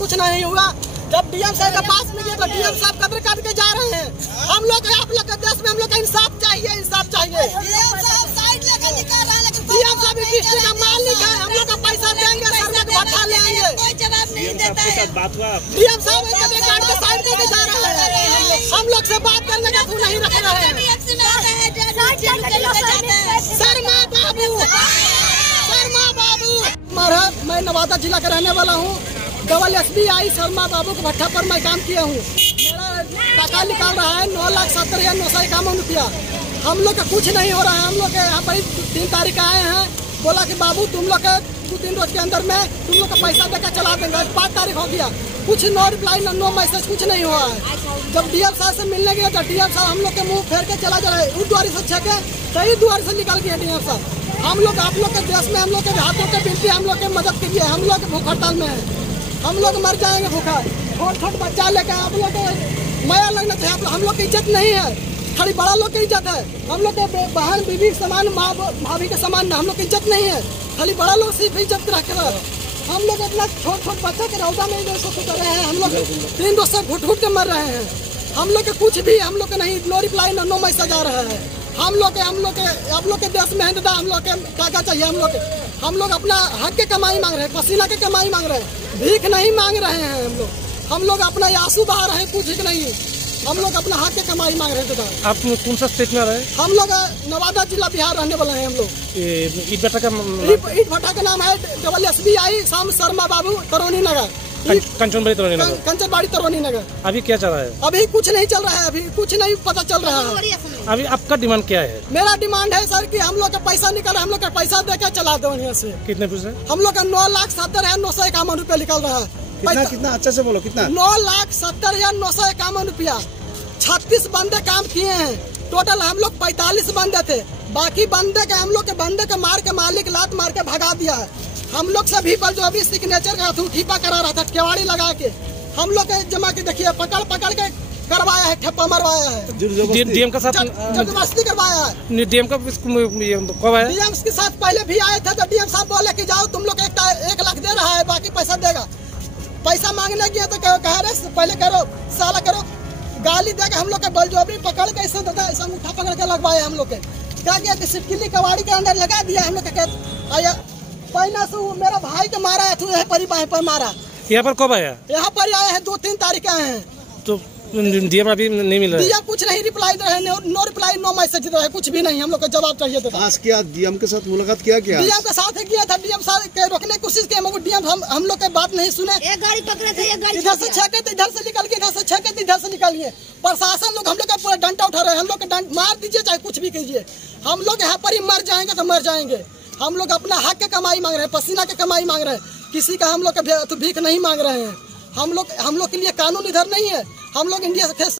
कुछ नहीं हुआ। जब डीएम साहब के पास में गए तो डीएम साहब कब्र काट के जा रहे हैं। हम लोग आप लोग के देश में हम लोग का इंसाफ चाहिए, इंसाफ चाहिए। डीएम साहब डिस्ट्रिक्ट का मालिक है, हम लोग का पैसा देंगे, सरकार का भत्ता लेंगे। कोई जवाब नहीं देता है। बात हुआ डीएम साहब कब्र काट के साइड करके जा रहे हैं। हम लोग से बात करने का नहीं रख रहे हैं। शर्मा बाबू महाराज, मैं नवादा जिला का रहने वाला हूँ। डबल SBI शर्मा बाबू के भट्टा पर मैं काम किया हूँ। मेरा टाका निकाल रहा है 9,70,951 रुपया। हम लोग का कुछ नहीं हो रहा है। हम लोग यहाँ पर 3 तारीख आए हैं, बोला कि बाबू तुम लोग 2-3 रोज के अंदर में तुम लोग का पैसा देकर चला देंगे। 5 तारीख हो गया, कुछ नो रिप्लाई नो मैसेज, कुछ नहीं हुआ है। जब डीएम साहब से मिलने गए तो डीएम साहब हम लोग के मुंह फेर के चला जा रहा है। उस द्वार से छके सही द्वार से निकल गया डीएम साहब। हम लोग आप लोग के देश में हम लोग के हाथों के बिनती, हम लोग के मदद कीजिए। हम लोग भूख हड़ताल में है, हम लोग मर जाएंगे भूखा। छोट बच्चा लेकर आप लोग को माया लगना चाहिए। हम लोग की इज्जत नहीं है, खाली बड़ा लोग की इज्जत है। हम लोग के बहन बीवी के समान, माँ भाभी के समान हम लोग की इज्जत नहीं है। खाली बड़ा लोग सिर्फ इज्जत रख रहे हैं। हम लोग इतना छोट बच्चा के रौदा में कर रहे हैं। हम लोग 3 रोज से घुट के मर रहे हैं। हम लोग के कुछ भी हम लोग के नहीं, नो रिप्लाई नो मैसेज आ रहा है। हम लोग के देश में है, हम लोग के क्या चाहिए। हम लोग अपना हक के कमाई मांग रहे हैं, पसीना के कमाई मांग रहे हैं, भीख नहीं मांग रहे हैं। हम लोग अपना आंसू बहा रहे हैं, कुछ नहीं। हम लोग अपना हक के कमाई मांग रहे हैं। आप कौन सा स्टेट में रहे? हम लोग नवादा जिला बिहार रहने वाले हैं। हम लोग ईट भट्टा का नाम है डबल SBI शर्मा बाबू, तरोनी नगर, कंचनबाड़ी तरोनी नगर। अभी क्या चल रहा है? अभी कुछ नहीं चल रहा है, अभी कुछ नहीं पता चल रहा है। अभी आपका डिमांड क्या है? मेरा डिमांड है सर कि हम लोग का पैसा निकल, हम लोग का पैसा देकर चला दो यहाँ से। कितने पैसे? हम लोग का 9,70,951 रुपया निकल रहा है। कितना अच्छा से बोलो, कितना? 9,70,951 रुपया। 36 बंदे काम किए हैं टोटल। हम लोग 45 बंदे थे, बाकी बंदे के हम लोग के बंदे के मार के मालिक लात मार के भगा दिया है। हम लोग से भी जो भी सिग्नेचर का ठीपा करा रहा था, केवाड़ी लगा के हम लोग के जमा के देखिए पकड़ के करवाया है, ठप्पा मरवाया है। डीएम का साथ जबरदस्ती करवाया है। डीएम का कब आया? डीएम के साथ पहले भी आए थे तो डीएम साहब बोले कि जाओ तुम लोग 1 लाख दे रहा है, बाकी पैसा देगा। पैसा मांगने गया तो कह रहे पहले करो, साला करो। गाली देकर हम लोग के बलजोबरी पकड़ के ऐसा अंगूठा पकड़ के लगवाया। हम लोग के क्या किया कि सिटकिली कवाड़ी के अंदर लगा दिया। हम लोग के आया पहना से मेरा भाई के मारा है, यहाँ पर मारा। यहाँ पर कब आया? यहाँ पर आए हैं 2-3 तारीख आए हैं। तो डीएम अभी नहीं मिल रहा है? डीएम कुछ नहीं रिप्लाई दे रहे, नो रिप्लाई नो मैसेज दे रहे, कुछ भी नहीं। हम लोग का जवाब चाहिए था। आज क्या डीएम के साथ मुलाकात किया? डीएम के साथ किया था। डीएम साहब के रोकने की कोशिश की, मगर डीएम हम लोग के बात नहीं सुने। एक गाड़ी पकड़े थे, एक गाड़ी इधर से छके थे, इधर से निकल के, इधर से छके थे, इधर से निकलिए। प्रशासन लोग हम लोग का डंडा उठा रहे हैं। हम लोग का मार दीजिए चाहे कुछ भी कीजिए, हम लोग यहाँ पर ही मर जाएंगे तो मर जाएंगे। हम लोग अपना हक के कमाई मांग रहे हैं, पसीना के कमाई मांग रहे हैं। किसी का हम लोग का भीख नहीं मांग रहे हैं। हम लोग के लिए कानून इधर नहीं है। हम लोग इंडिया से